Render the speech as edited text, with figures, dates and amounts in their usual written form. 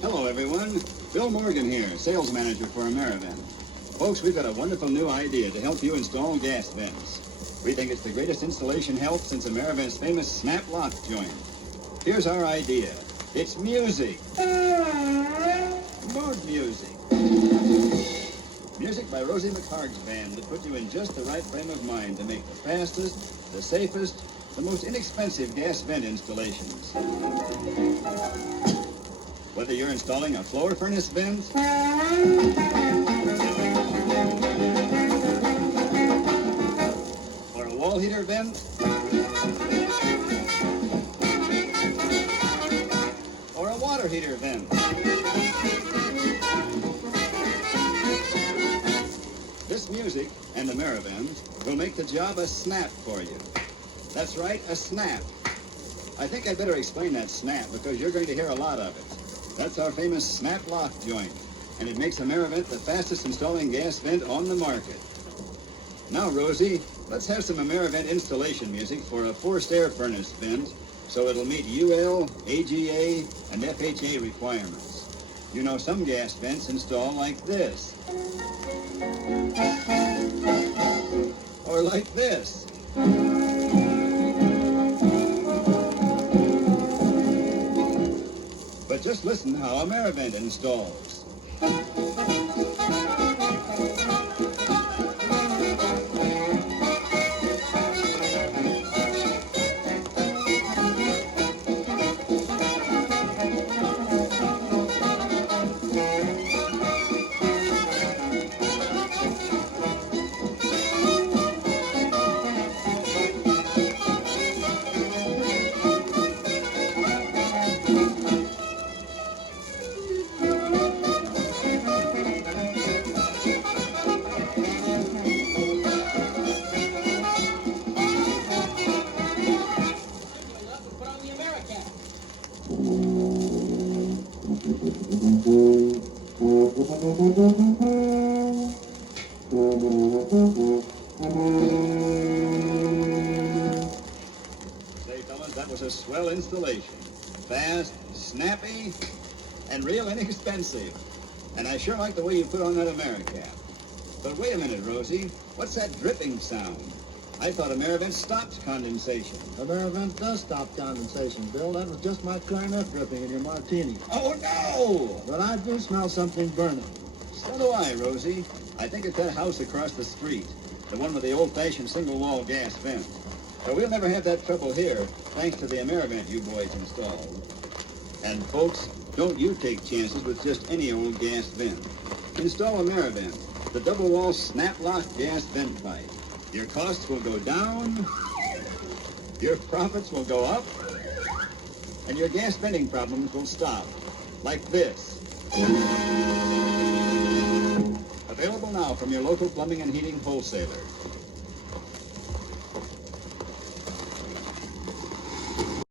Hello, everyone. Bill Morgan here, sales manager for Amerivent. Folks, we've got a wonderful new idea to help you install gas vents. We think it's the greatest installation help since Amerivent's famous snap lock joint. Here's our idea. It's music. Mood music. Music by Rosie McHarg's band that put you in just the right frame of mind to make the fastest, the safest, the most inexpensive gas vent installations. Whether you're installing a floor furnace vent, or a wall heater vent, or a water heater vent. This music and Amerivents will make the job a snap for you. That's right, a snap. I think I'd better explain that snap because you're going to hear a lot of it. That's our famous snap lock joint, and it makes Amerivent the fastest installing gas vent on the market. Now, Rosie, let's have some Amerivent installation music for a forced air furnace vent so it'll meet UL, AGA, and FHA requirements. You know, some gas vents install like this. Or like this. But just listen how Amerivent installs. Say, fellas, that was a swell installation. Fast, snappy, and real inexpensive. And I sure like the way you put on that Americap. But wait a minute, Rosie. What's that dripping sound? I thought Amerivent stopped condensation. Amerivent does stop condensation, Bill. That was just my clarinet dripping in your martini. Oh, no! But I do smell something burning. So do I, Rosie. I think it's that house across the street. The one with the old-fashioned single-wall gas vent. But we'll never have that trouble here, thanks to the Amerivent you boys installed. And folks, don't you take chances with just any old gas vent. Install Amerivent, the double-wall snap-lock gas vent pipe. Your costs will go down, your profits will go up, and your gas venting problems will stop. Like this. Available now from your local plumbing and heating wholesaler.